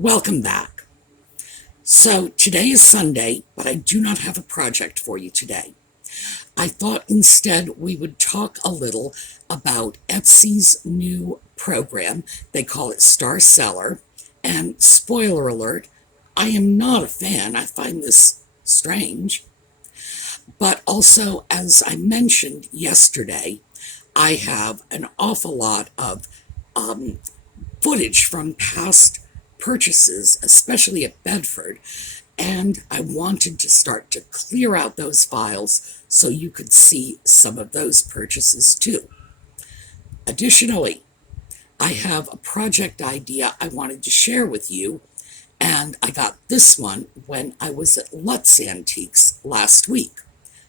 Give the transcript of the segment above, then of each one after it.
Welcome back. So today is Sunday, but I do not have a project for you today. I thought instead we would talk a little about Etsy's new program. They call it Star Seller. And spoiler alert, I am not a fan. I find this strange. But also, as I mentioned yesterday, I have an awful lot of footage from past purchases, especially at Bedford, and I wanted to start to clear out those files so you could see some of those purchases too. Additionally, I have a project idea I wanted to share with you, and I got this one when I was at Lutz Antiques last week.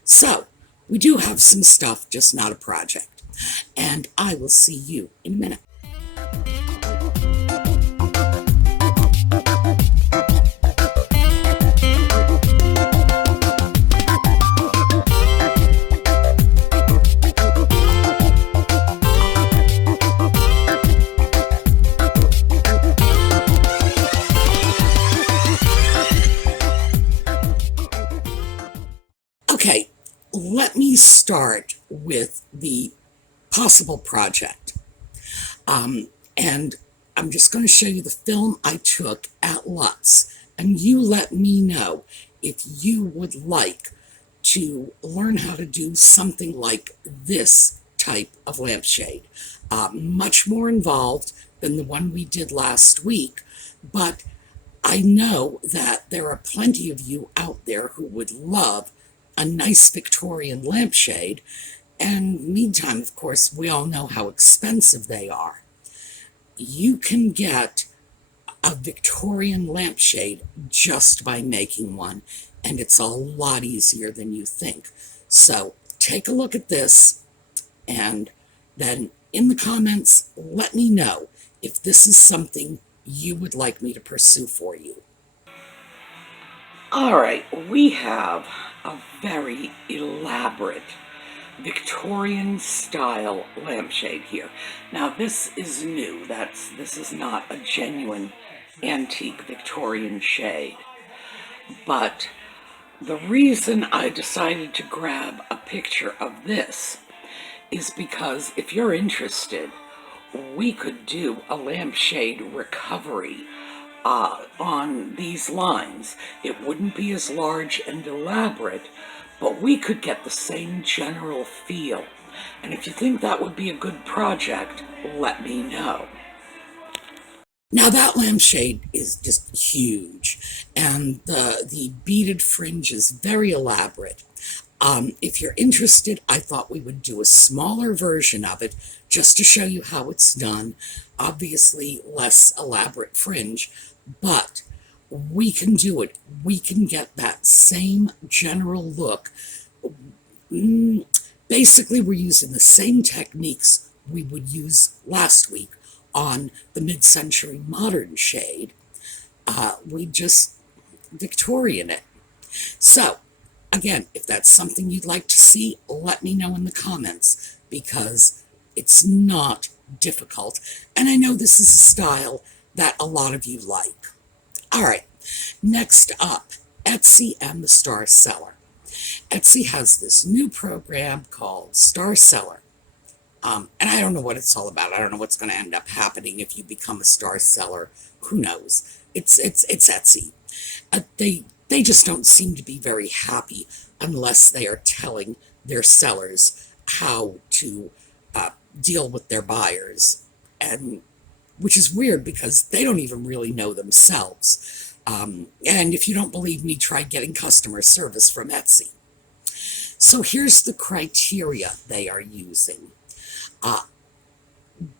So, we do have some stuff, just not a project. And I will see you in a minute. Okay, let me start with the possible project. And I'm just going to show you the film I took at Lutz. And you let me know if you would like to learn how to do something like this type of lampshade. Much more involved than the one we did last week, but I know that there are plenty of you out there who would love a nice Victorian lampshade, and meantime, of course, we all know how expensive they are. You can get a Victorian lampshade just by making one, and it's a lot easier than you think. So take a look at this, and then in the comments, let me know if this is something you would like me to pursue for you. All right, we have a very elaborate Victorian-style lampshade here. Now, this is new. This is not a genuine antique Victorian shade. But the reason I decided to grab a picture of this is because if you're interested, we could do a lampshade recovery on these lines. It wouldn't be as large and elaborate, but we could get the same general feel. And if you think that would be a good project, let me know. Now that lampshade is just huge, and the beaded fringe is very elaborate. If you're interested, I thought we would do a smaller version of it just to show you how it's done. Obviously less elaborate fringe, but we can do it. We can get that same general look. Basically, we're using the same techniques we would use last week on the mid-century modern shade. We just Victorian it. So, again, if that's something you'd like to see, let me know in the comments, because it's not difficult. And I know this is a style that a lot of you like. All right, next up, Etsy and the Star Seller. Etsy has this new program called Star Seller. And I don't know what it's all about. I don't know what's going to end up happening if you become a Star Seller. Who knows? It's Etsy. They just don't seem to be very happy unless they are telling their sellers how to deal with their buyers, and which is weird because they don't even really know themselves. And if you don't believe me, try getting customer service from Etsy. So here's the criteria they are using.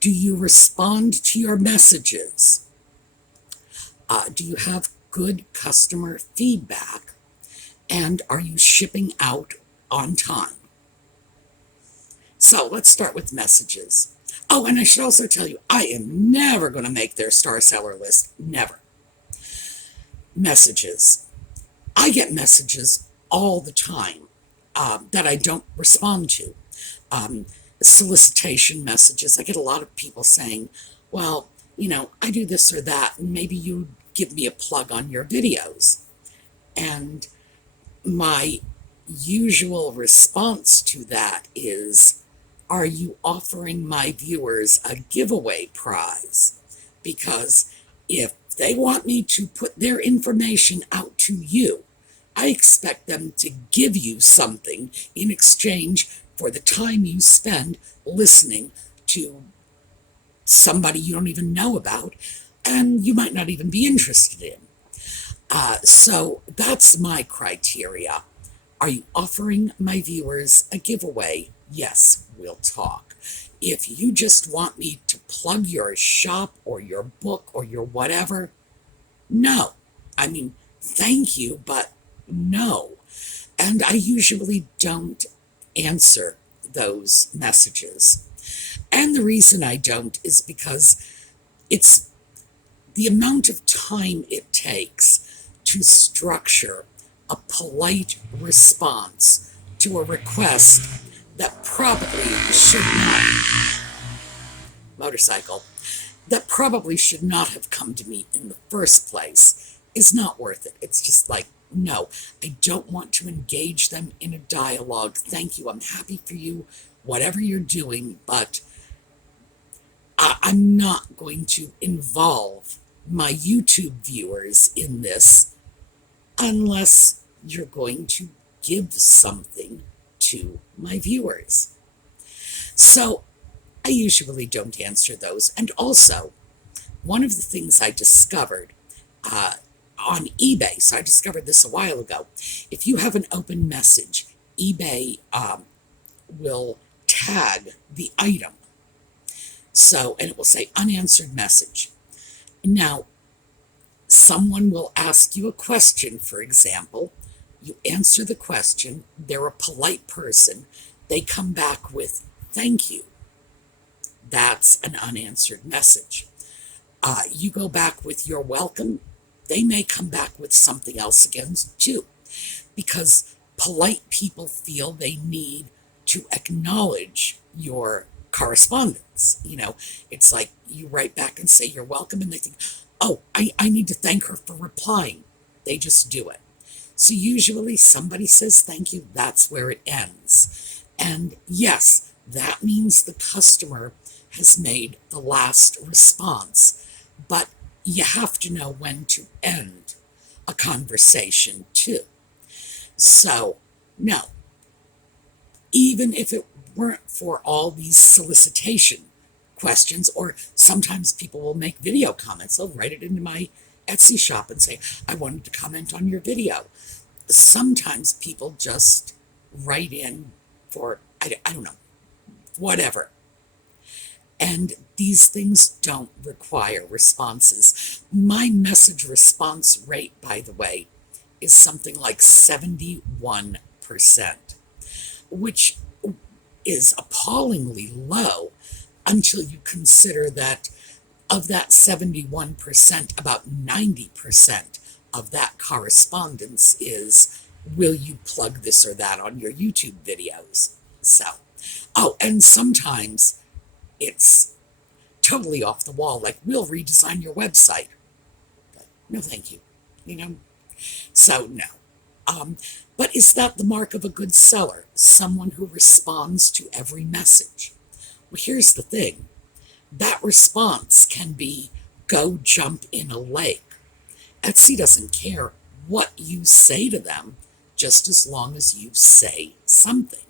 Do you respond to your messages? Do you have good customer feedback? And are you shipping out on time? So let's start with messages. Oh, and I should also tell you, I am never going to make their Star Seller list. Never. Messages. I get messages all the time that I don't respond to. Solicitation messages. I get a lot of people saying, well, I do this or that, and maybe you give me a plug on your videos. And my usual response to that is, are you offering my viewers a giveaway prize? Because if they want me to put their information out to you, I expect them to give you something in exchange for the time you spend listening to somebody you don't even know about and you might not even be interested in. So that's my criteria. Are you offering my viewers a giveaway? Yes, we'll talk. If you just want me to plug your shop or your book or your whatever, no. I mean, thank you, but no. And I usually don't answer those messages. And the reason I don't is because it's the amount of time it takes to structure a polite response to a request that probably should not, motorcycle, that probably should not have come to me in the first place is not worth it. It's just like, no, I don't want to engage them in a dialogue. Thank you. I'm happy for you, whatever you're doing, but I'm not going to involve my YouTube viewers in this unless you're going to give something to my viewers. So I usually don't answer those. And also, one of the things I discovered on eBay, so I discovered this a while ago, if you have an open message, eBay will tag the item. So, and it will say unanswered message. Now, someone will ask you a question, for example. You answer the question. They're a polite person. They come back with, thank you. That's an unanswered message. You go back with, you're welcome. They may come back with something else again, too. Because polite people feel they need to acknowledge your correspondence. You know, it's like you write back and say you're welcome, and they think, oh, I need to thank her for replying. They just do it. So usually somebody says thank you, that's where it ends. And yes, that means the customer has made the last response, but you have to know when to end a conversation too. So, no, even if it weren't for all these solicitation questions, or sometimes people will make video comments. They'll write it into my Etsy shop and say, I wanted to comment on your video. Sometimes people just write in for, I don't know, whatever. And these things don't require responses. My message response rate, by the way, is something like 71%, which is appallingly low until you consider that of that 71%, about 90% of that correspondence is, will you plug this or that on your YouTube videos? So, oh, and sometimes it's totally off the wall, like, we'll redesign your website. But no, thank you. You know? So, no. But is that the mark of a good seller? Someone who responds to every message? Well, here's the thing. That response can be, go jump in a lake. Etsy doesn't care what you say to them, just as long as you say something.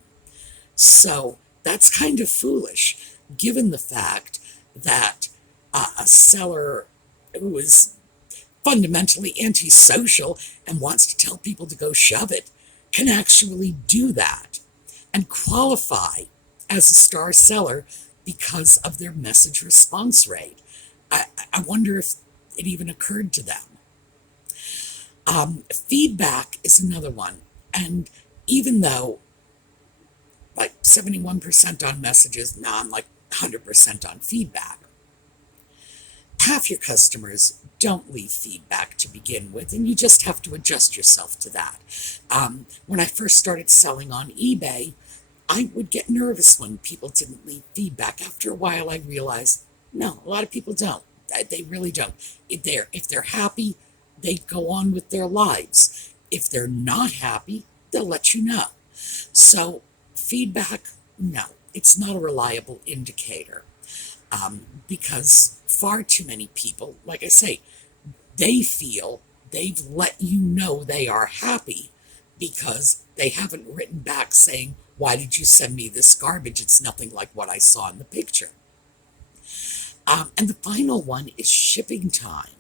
So that's kind of foolish, given the fact that a seller who is fundamentally antisocial and wants to tell people to go shove it can actually do that and qualify as a star seller because of their message response rate. I wonder if it even occurred to them. Feedback is another one. And even though like 71% on messages, now I'm like 100% on feedback, half your customers don't leave feedback to begin with, and you just have to adjust yourself to that. When I first started selling on eBay, I would get nervous when people didn't leave feedback. After a while, I realized, no, a lot of people don't. They really don't. If they're happy, they go on with their lives. If they're not happy, they'll let you know. So feedback, no, it's not a reliable indicator, because far too many people, like I say, they feel they've let you know they are happy because they haven't written back saying, why did you send me this garbage? It's nothing like what I saw in the picture. And the final one is shipping time.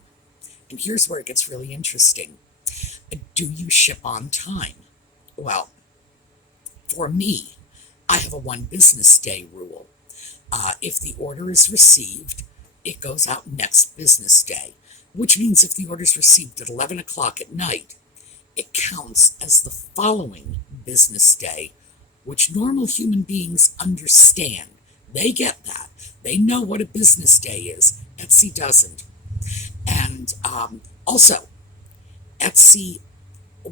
And here's where it gets really interesting. Do you ship on time? Well, for me, I have a 1 business day rule. If the order is received, it goes out next business day, which means if the order is received at 11 o'clock at night, it counts as the following business day, which normal human beings understand. They get that. They know what a business day is. Etsy doesn't. And also, Etsy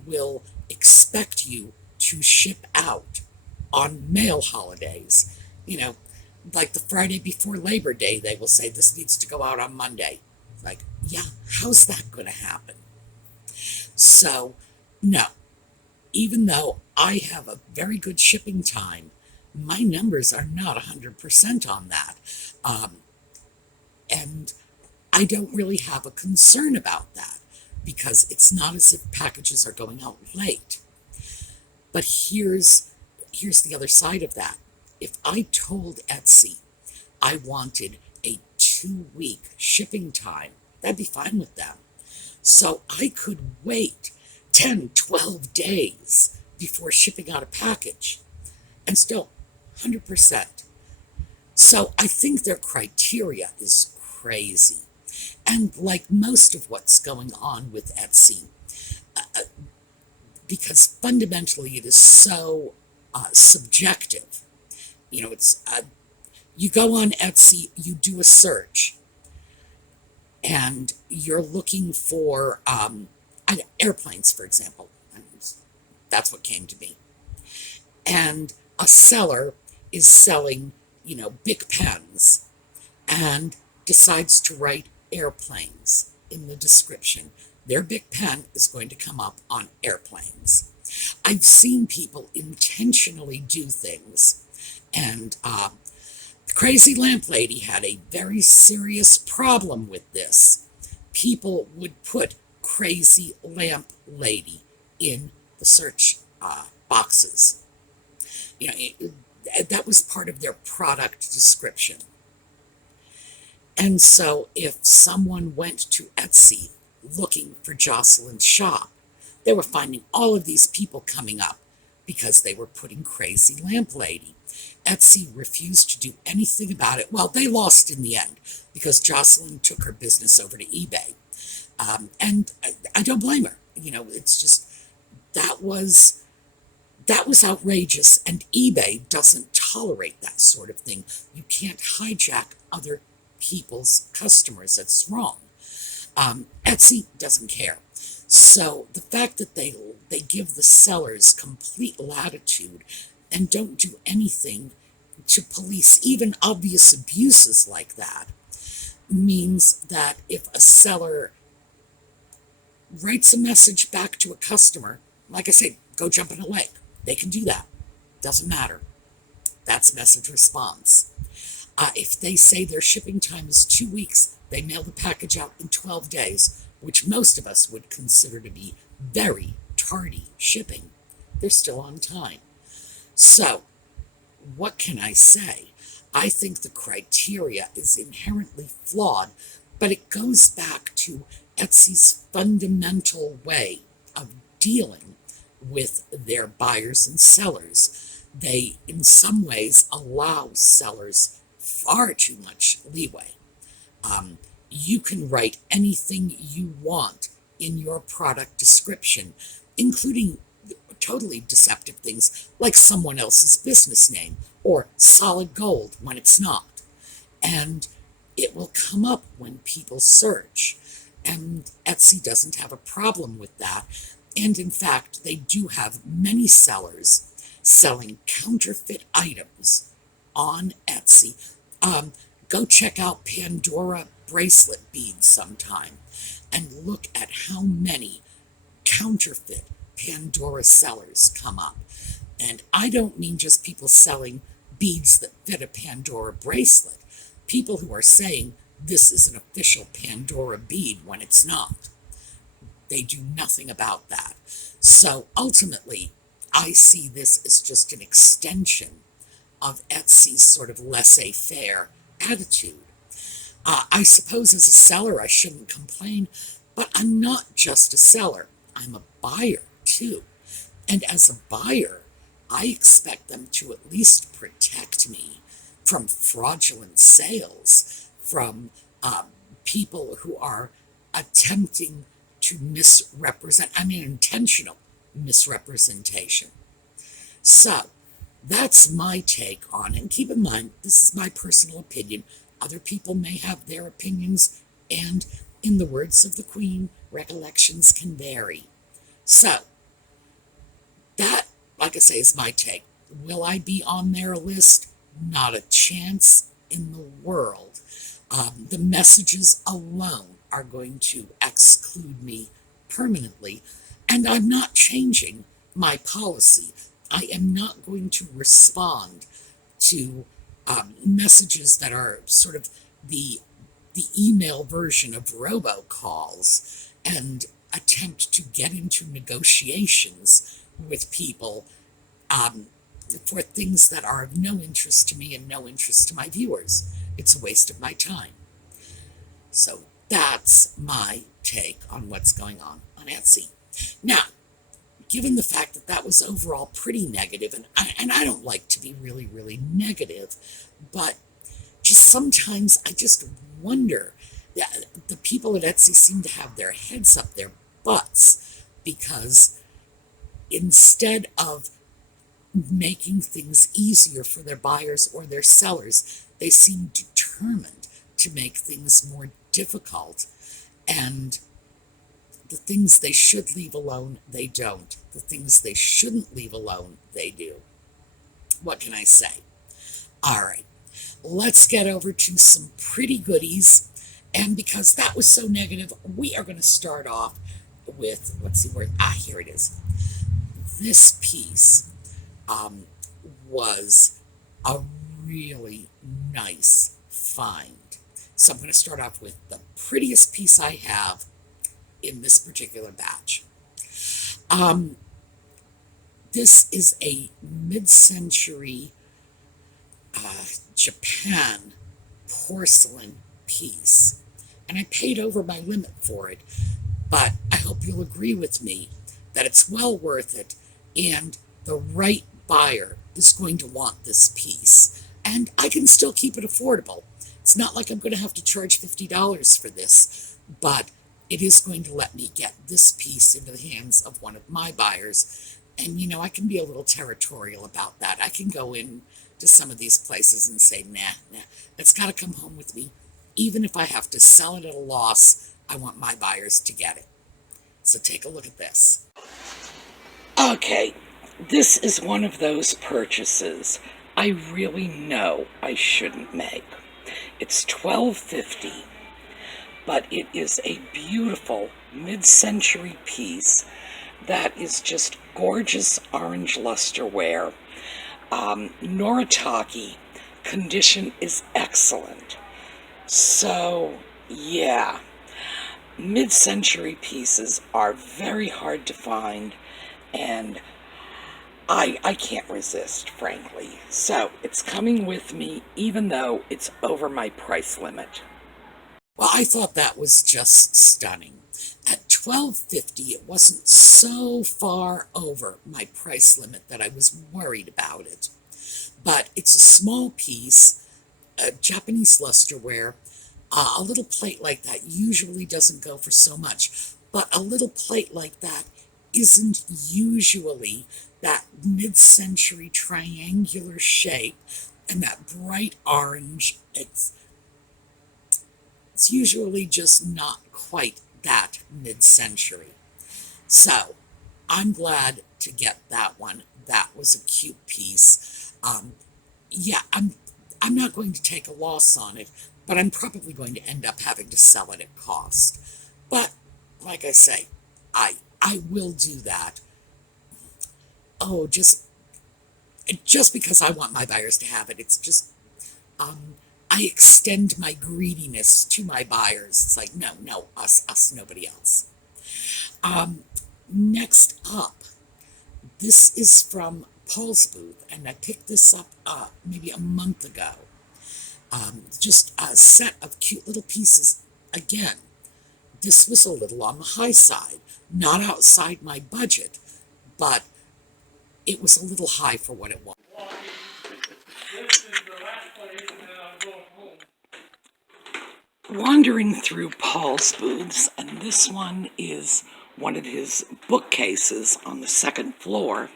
will expect you to ship out on mail holidays. You know, like the Friday before Labor Day, they will say this needs to go out on Monday. Like, yeah, how's that going to happen? So, no, even though I have a very good shipping time, my numbers are not 100% on that. And I don't really have a concern about that because it's not as if packages are going out late. But here's the other side of that. If I told Etsy I wanted a 2-week shipping time, that'd be fine with them. So I could wait 10, 12 days before shipping out a package and still 100%. So I think their criteria is crazy. And like most of what's going on with Etsy, because fundamentally it is so subjective. You know, it's you go on Etsy, you do a search, and you're looking for airplanes, for example. That's what came to me. And a seller is selling, big pens and decides to write airplanes in the description. Their big pen is going to come up on airplanes. I've seen people intentionally do things, and the crazy lamp lady had a very serious problem with this. People would put crazy lamp lady in the search boxes. That was part of their product description. And so if someone went to Etsy looking for Jocelyn's shop, they were finding all of these people coming up because they were putting crazy lamp lady. Etsy refused to do anything about it. Well, they lost in the end because Jocelyn took her business over to eBay. And I don't blame her. It's just, that was outrageous, and eBay doesn't tolerate that sort of thing. You can't hijack other people's customers. That's wrong. Etsy doesn't care. So the fact that they give the sellers complete latitude and don't do anything to police even obvious abuses like that means that if a seller writes a message back to a customer, like I say, go jump in a lake. They can do that. Doesn't matter. That's message response. If they say their shipping time is 2 weeks, they mail the package out in 12 days, which most of us would consider to be very tardy shipping. They're still on time. So, what can I say? I think the criteria is inherently flawed, but it goes back to Etsy's fundamental way of dealing with their buyers and sellers. They, in some ways, allow sellers far too much leeway. You can write anything you want in your product description, including totally deceptive things like someone else's business name or solid gold when it's not. And it will come up when people search. And Etsy doesn't have a problem with that. And in fact, they do have many sellers selling counterfeit items on Etsy. Go check out Pandora bracelet beads sometime and look at how many counterfeit Pandora sellers come up. And I don't mean just people selling beads that fit a Pandora bracelet. People who are saying this is an official Pandora bead when it's not. They do nothing about that. So ultimately, I see this as just an extension of Etsy's sort of laissez-faire attitude. I suppose as a seller I shouldn't complain, but I'm not just a seller. I'm a buyer too. And as a buyer, I expect them to at least protect me from fraudulent sales, from people who are attempting to misrepresent, intentional misrepresentation. So, that's my take on it. And keep in mind, this is my personal opinion. Other people may have their opinions, and in the words of the Queen, recollections can vary. So, that, like I say, is my take. Will I be on their list? Not a chance in the world. The messages alone are going to exclude me permanently, and I'm not changing my policy. I am not going to respond to messages that are sort of the email version of robocalls and attempt to get into negotiations with people for things that are of no interest to me and no interest to my viewers. It's a waste of my time. So that's my take on what's going on Etsy. Now, given the fact that that was overall pretty negative, and I don't like to be really, really negative, but just sometimes I just wonder, the people at Etsy seem to have their heads up their butts, because instead of making things easier for their buyers or their sellers, they seem determined to make things more difficult, and the things they should leave alone, they don't. The things they shouldn't leave alone, they do. What can I say? All right, let's get over to some pretty goodies. And because that was so negative, we are going to start off with, let's see where, here it is. This piece was a really nice find. So I'm going to start off with the prettiest piece I have in this particular batch. This is a mid-century Japan porcelain piece, and I paid over my limit for it, but I hope you'll agree with me that it's well worth it, and the right buyer is going to want this piece, and I can still keep it affordable. It's not like I'm going to have to charge $50 for this, but it is going to let me get this piece into the hands of one of my buyers. And, I can be a little territorial about that. I can go in to some of these places and say, nah, that's got to come home with me. Even if I have to sell it at a loss, I want my buyers to get it. So take a look at this. Okay, this is one of those purchases I really know I shouldn't make. It's $12.50. But it is a beautiful mid-century piece that is just gorgeous orange lusterware. Noritake, condition is excellent. So, yeah, mid-century pieces are very hard to find, and I can't resist, frankly. So, it's coming with me, even though it's over my price limit. Well, I thought that was just stunning. At $12.50, it wasn't so far over my price limit that I was worried about it. But it's a small piece, Japanese lusterware. A little plate like that usually doesn't go for so much, but a little plate like that isn't usually that mid-century triangular shape and that bright orange. It's usually just not quite that mid-century. So, I'm glad to get that one. That was a cute piece. Yeah, I'm not going to take a loss on it, but I'm probably going to end up having to sell it at cost. But like I say, I will do that. Oh, just because I want my buyers to have it. It's just I extend my greediness to my buyers. It's like, no, no, us, nobody else. Next up, this is from Paul's booth, and I picked this up maybe a month ago. Just a set of cute little pieces. Again, this was a little on the high side, not outside my budget, but it was a little high for what it was. Wandering through Paul's booths, and this one is one of his bookcases on the second floor.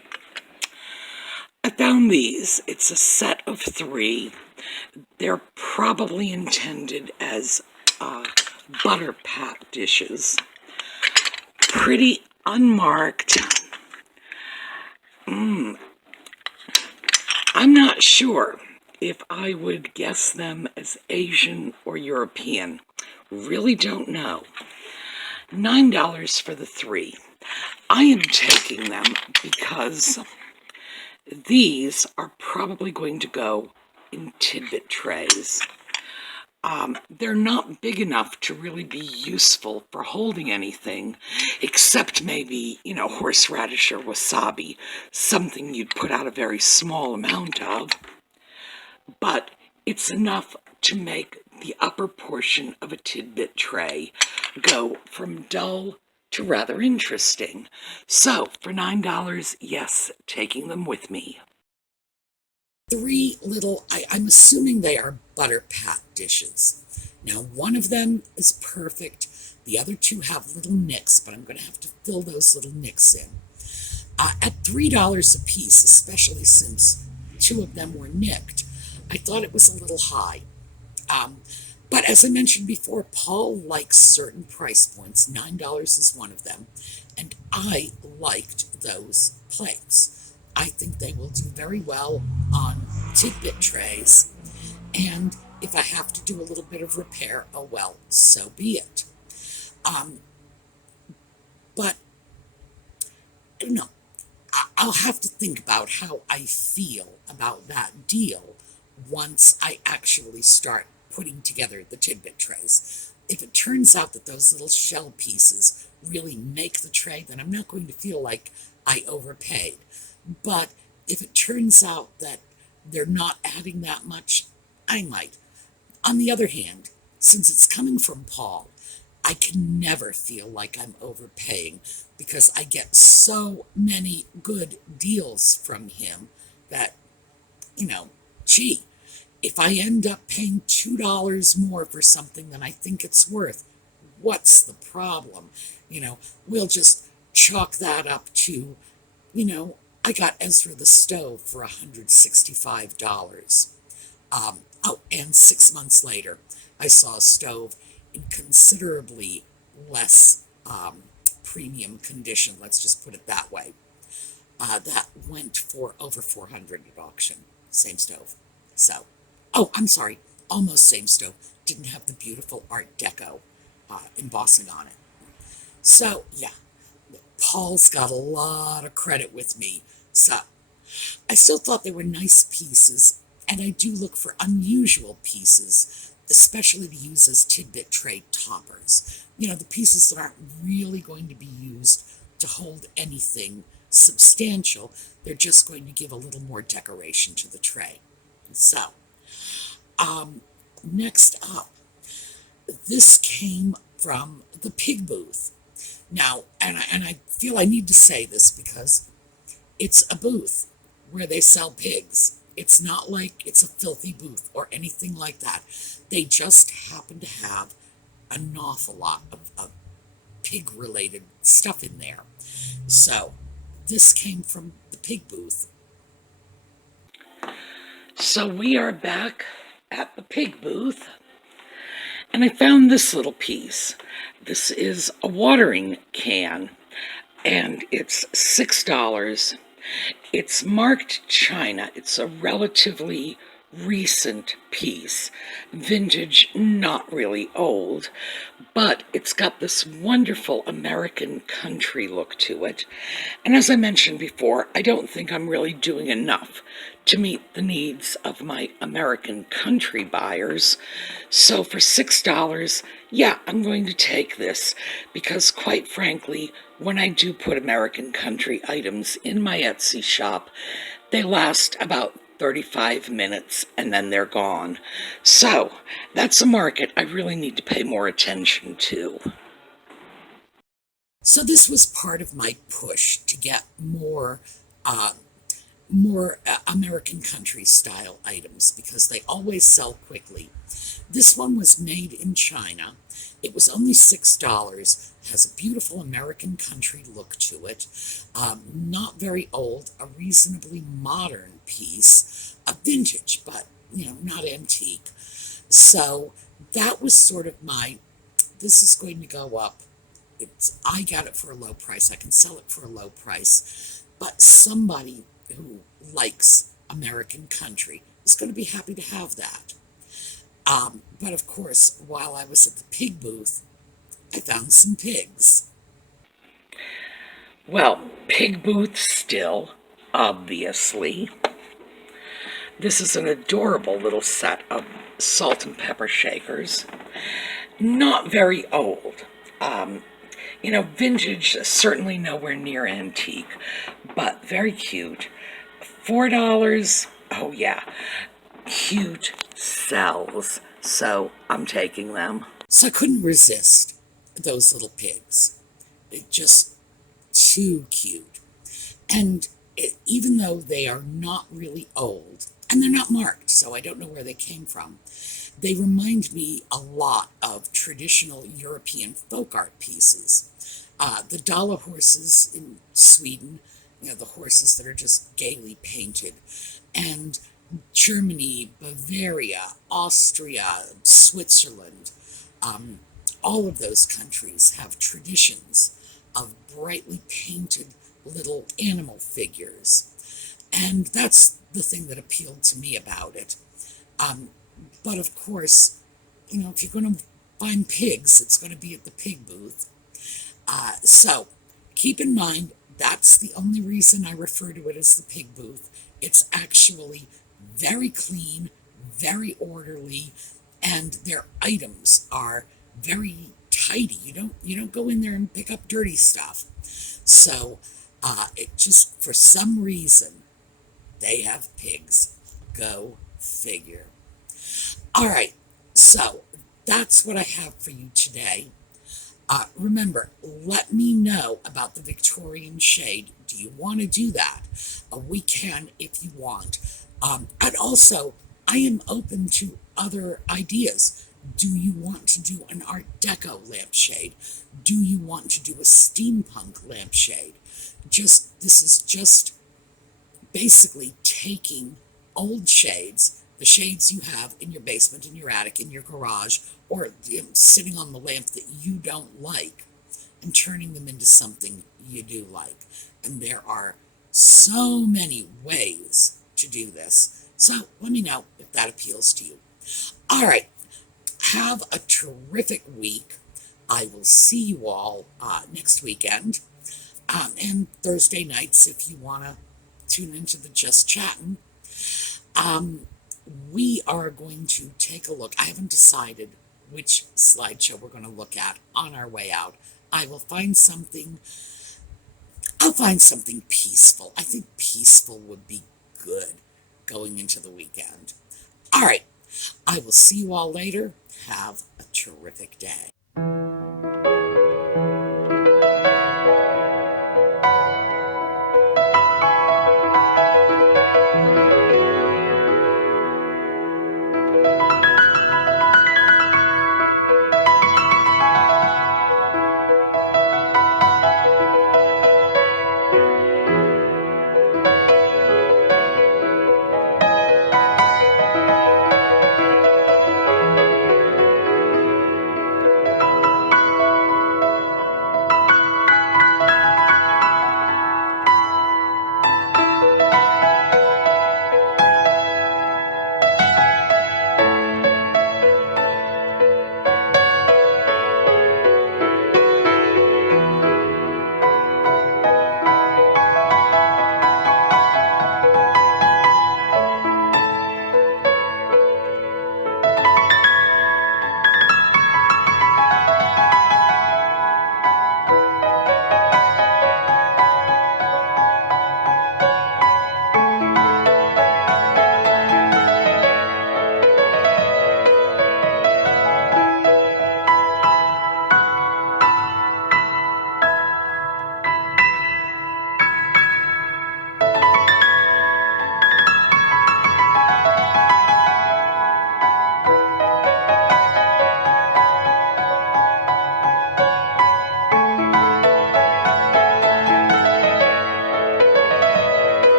I found these. It's a set of 3. They're probably intended as butter pat dishes. Pretty unmarked. I'm not sure if I would guess them as Asian or European. Really don't know. $9 for the 3. I am taking them because these are probably going to go in Tidbit trays. They're not big enough to really be useful for holding anything, except maybe, horseradish or wasabi, something you'd put out a very small amount of. But it's enough to make the upper portion of a Tidbit tray go from dull to rather interesting. So, for $9, yes, taking them with me. 3 little, I'm assuming they are butter pat dishes. Now, one of them is perfect. The other 2 have little nicks, but I'm going to have to fill those little nicks in. At $3 a piece, especially since 2 of them were nicked, I thought it was a little high. But as I mentioned before, Paul likes certain price points. $9 is one of them. And I liked those plates. I think they will do very well on Tidbit trays. And if I have to do a little bit of repair, oh well, so be it. But I don't know. I'll have to think about how I feel about that deal once I actually start putting together the Tidbit trays. If it turns out that those little shell pieces really make the tray, then I'm not going to feel like I overpaid. But if it turns out that they're not adding that much, I might. On the other hand, since it's coming from Paul, I can never feel like I'm overpaying because I get so many good deals from him that, gee, if I end up paying $2 more for something than I think it's worth, what's the problem? We'll just chalk that up to, I got Ezra the stove for $165. And 6 months later, I saw a stove in considerably less premium condition, let's just put it that way. That went for over $400 at auction. Same stove. So, I'm sorry, almost same stove. Didn't have the beautiful Art Deco embossing on it. So, yeah, Paul's got a lot of credit with me. So, I still thought they were nice pieces, and I do look for unusual pieces, especially to use as Tidbit tray toppers. The pieces that aren't really going to be used to hold anything substantial. They're just going to give a little more decoration to the tray. So, next up, this came from the pig booth. Now, and I feel I need to say this because it's a booth where they sell pigs. It's not like it's a filthy booth or anything like that. They just happen to have an awful lot of pig-related stuff in there. So, this came from the pig booth. So we are back at the pig booth, and I found this little piece. This is a watering can, and it's $6. It's marked China. It's a relatively recent piece. Vintage, not really old, but it's got this wonderful American country look to it. And as I mentioned before, I don't think I'm really doing enough to meet the needs of my American country buyers. So for $6, yeah, I'm going to take this because, quite frankly, when I do put American country items in my Etsy shop, they last about 35 minutes and then they're gone. So that's a market I really need to pay more attention to. So this was part of my push to get uh, more American country style items because they always sell quickly. This one was made in China. It was only $6. Has a beautiful American country look to it. Not very old, a reasonably modern piece, a vintage, but not antique. So that was sort of this is going to go up. I got it for a low price. I can sell it for a low price. But somebody who likes American country is going to be happy to have that. But of course, while I was at the pig booth, I found some pigs. Well, pig booth still, obviously. This is an adorable little set of salt and pepper shakers. Not very old. Vintage, certainly nowhere near antique, but very cute. $4, oh yeah, cute sells, so I'm taking them. So I couldn't resist those little pigs. They're just too cute. And even though they are not really old, and they're not marked, so I don't know where they came from, they remind me a lot of traditional European folk art pieces. The dollar horses in Sweden, the horses that are just gaily painted, and Germany, Bavaria, Austria, Switzerland, all of those countries have traditions of brightly painted little animal figures. And that's the thing that appealed to me about it. But of course, if you're going to find pigs, it's going to be at the pig booth. So keep in mind, that's the only reason I refer to it as the pig booth. It's actually very clean, very orderly, and their items are very tidy. You don't go in there and pick up dirty stuff. So it just, for some reason, they have pigs. Go figure. All right, so that's what I have for you today. Remember, let me know about the Victorian shade. Do you want to do that? We can if you want. And also, I am open to other ideas. Do you want to do an Art Deco lampshade? Do you want to do a steampunk lampshade? This is just basically taking old shades, the shades you have in your basement, in your attic, in your garage, or sitting on the lamp that you don't like, and turning them into something you do like. And there are so many ways to do this. So let me know if that appeals to you. All right. Have a terrific week. I will see you all next weekend. And Thursday nights if you want to tune into the Just Chatting. We are going to take a look. I haven't decided which slideshow we're going to look at on our way out. I'll find something peaceful. I think peaceful would be good going into the weekend. All right. I will see you all later. Have a terrific day.